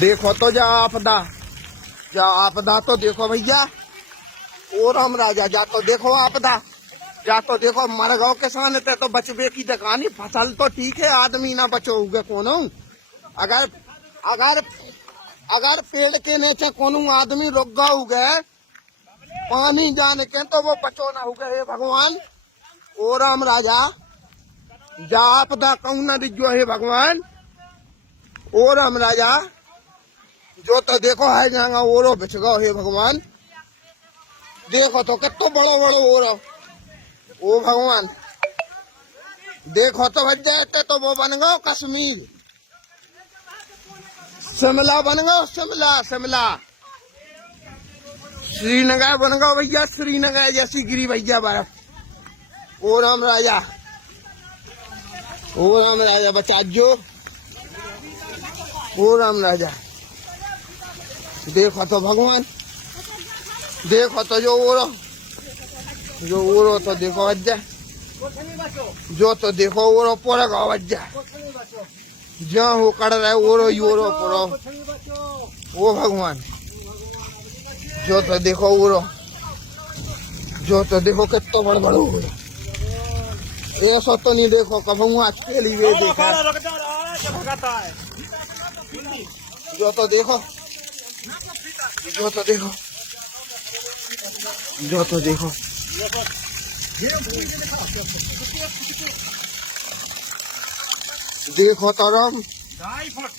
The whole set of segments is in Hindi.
देखो तो जा आपदा तो देखो भैया। ओ राम राजा जा तो देखो आपदा, जा तो देखो मरगांव किसान थे तो बचबे की दुकानी। फसल तो ठीक है, आदमी ना बचोगे कोनो। अगर अगर अगर पेड़ के नीचे कोनो आदमी रुक गए गए पानी जाने के तो वो बचो ना हो गए। भगवान ओ राम राजा जा आपदा कहूँ न दिजो हे भगवान। ओ राम राजा जो तो देखो है जाएगा ओरो बिछ गो हे भगवान। देखो तो कितो बड़ो बड़ो ओरो ओ भगवान। देखो तो बच जाते तो वो बन गो कश्मीर, शिमला बन गो शिमला श्रीनगर बन गो भैया, श्रीनगर जैसी गिरी भैया बर्फ। ओ राम राजा बचा जो। ओ राम राजा देखो तो भगवान, देखो तो जो ओरो तो देखो बच्चा, जो तो देखो ओरो पूरा गाँव बच्चा जहाँ हो कड़ रहा है ओरो ही ओरो पूरा। ओ भगवान जो तो देखो ओरो, जो तो देखो कितना बड़ बड़ो ओरो। ऐसा तो नहीं देखो कभी के लिए देखा। जो तो देखो, जो तो देखो, जो तो देखो देखो तो राम 2.5 फुट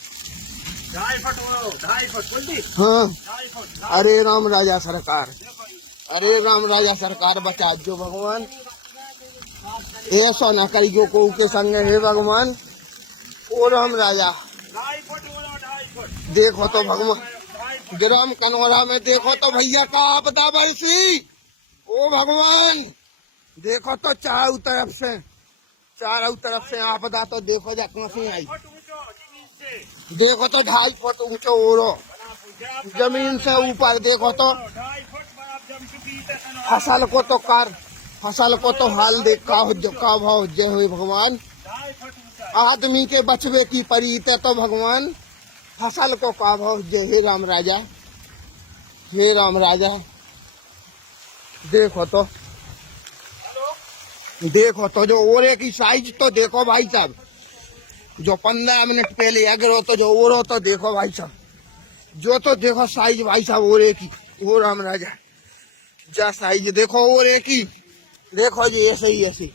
हाँ। अरे राम राजा सरकार, अरे राम राजा सरकार बचा जो भगवान। ऐसा न करियो को के संग हे भगवान। ओ राम राजा देखो तो भगवान, ग्राम कनौरा में देखो तो भैया का आपदा बरसी। ओ भगवान देखो तो चारों तरफ से आपदा तो देखो जा कहाँ से आई। देखो तो 2.5 फुट ऊंचो ओरो जमीन से ऊपर। देखो तो फसल को तो हाल देख का भाव जय हो भगवान। आदमी के बचवे की परीत है तो भगवान फसल को का भाव जय हे राम राजा, हे राम राजा। देखो तो जो ओरे की साइज तो देखो भाई साहब, जो 15 मिनट पहले अगरो तो जो ओरो तो देखो भाई साहब, जो तो देखो साइज भाई साहब ओरे की। ओ राम राजा जा साइज देखो ओरे की, देखो जी ऐसे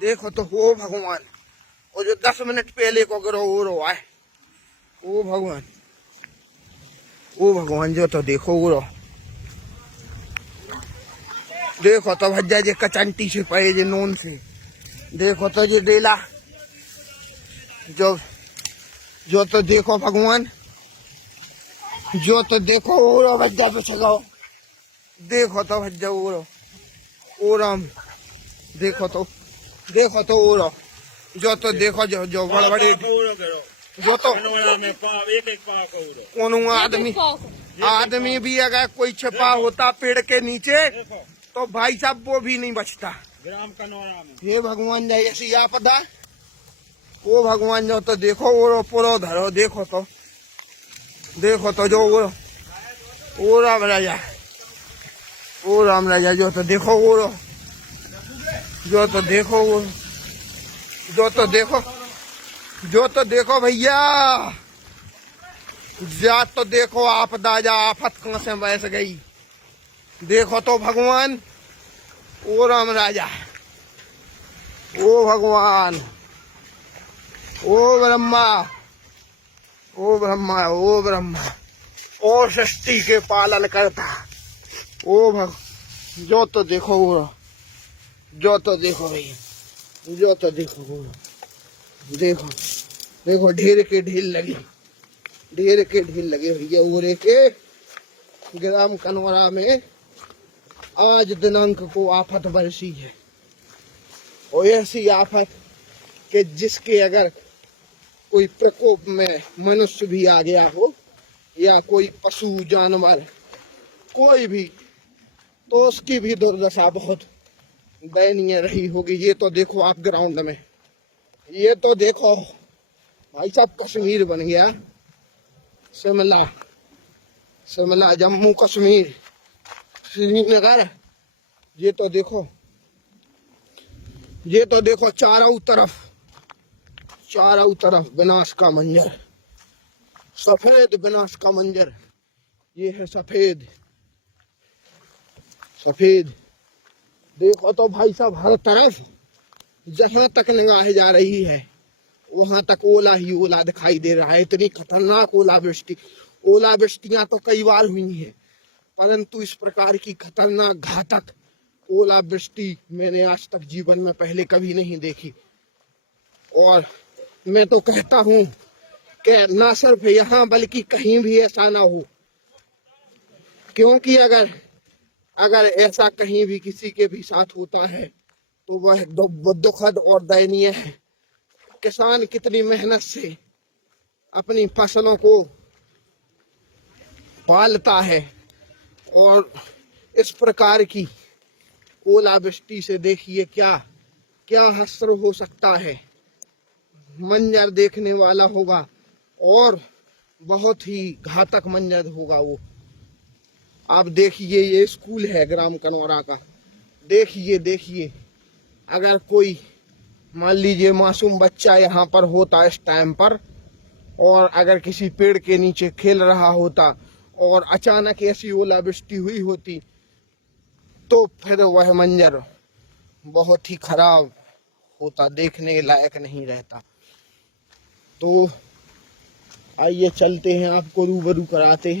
देखो तो हो भगवान। और जो 10 मिनट पहले को अगरो ओरो आए ओ भगवान जो तो देखो ओरो। देखो तो भज्जा जे कचंटी से पड़े जे नून से। देखो तो जे डेला जो तो देखो भगवान, जो तो देखो ओरो भज्जा पे छगाओ। देखो तो भज्जा ओरो ओ राम। देखो तो ओरो जो तो देखो जो बड़े बड़े जो तो कोनो आदमी भी अगर कोई छिपा होता पेड़ के नीचे तो भाई साहब वो भी नहीं बचता। ग्राम कनौरा में हे भगवान जाए ऐसी आपदा। ओ भगवान जो तो देखो ओरो पुरो धरो। देखो तो जो ओ राम राजा, ओ राम राजा जो तो देखो ओरो, जो तो देखो ओरो, जो तो देखो भैया जा तो देखो आपदा जा आफत कहाँ से बैस गई। देखो तो भगवान ओ राम राजा, ओ भगवान, ओ ब्रह्मा, ओ सृष्टि के पालन करता ओ जो तो देखो वो, जो तो देखो भैया, जो तो देखो वो। देखो ढेर के ढील लगी भैया ओरे के ग्राम कनौरा में आज दिनांक को आफत बरसी है। और ऐसी आफत कि जिसके अगर कोई प्रकोप में मनुष्य भी आ गया हो या कोई पशु जानवर कोई भी, तो उसकी भी दुर्दशा बहुत दयनीय रही होगी। ये तो देखो आप ग्राउंड में, ये तो देखो भाई साहब कश्मीर बन गया। शिमला, शिमला, जम्मू कश्मीर, श्रीनगर। ये तो देखो, ये तो देखो चारों तरफ विनाश का मंजर, सफेद विनाश का मंजर। ये है सफेद, सफेद। देखो तो भाई साहब, हर तरफ जहां तक निगाह जा रही है वहां तक ओला ही ओला दिखाई दे रहा है। इतनी खतरनाक ओलावृष्टि, ओलावृष्टियां तो कई बार हुई हैं, परंतु इस प्रकार की खतरनाक घातक ओलावृष्टि मैंने आज तक जीवन में पहले कभी नहीं देखी। और मैं तो कहता हूं कि ना सिर्फ यहाँ बल्कि कहीं भी ऐसा ना हो, क्योंकि अगर ऐसा कहीं भी किसी के भी साथ होता है तो वह दुखद और दयनीय है। किसान कितनी मेहनत से अपनी फसलों को पालता है और इस प्रकार की ओलावृष्टि से देखिए क्या क्या हश्र हो सकता है। मंजर देखने वाला होगा और बहुत ही घातक मंजर होगा वो। आप देखिए, ये स्कूल है ग्राम कनौरा का। देखिए अगर कोई मान लीजिए मासूम बच्चा यहाँ पर होता इस टाइम पर, और अगर किसी पेड़ के नीचे खेल रहा होता और अचानक ऐसी ओलावृष्टि हुई होती तो फिर वह मंजर बहुत ही खराब होता, देखने लायक नहीं रहता। तो आइए चलते हैं, आपको रूबरू कराते हैं।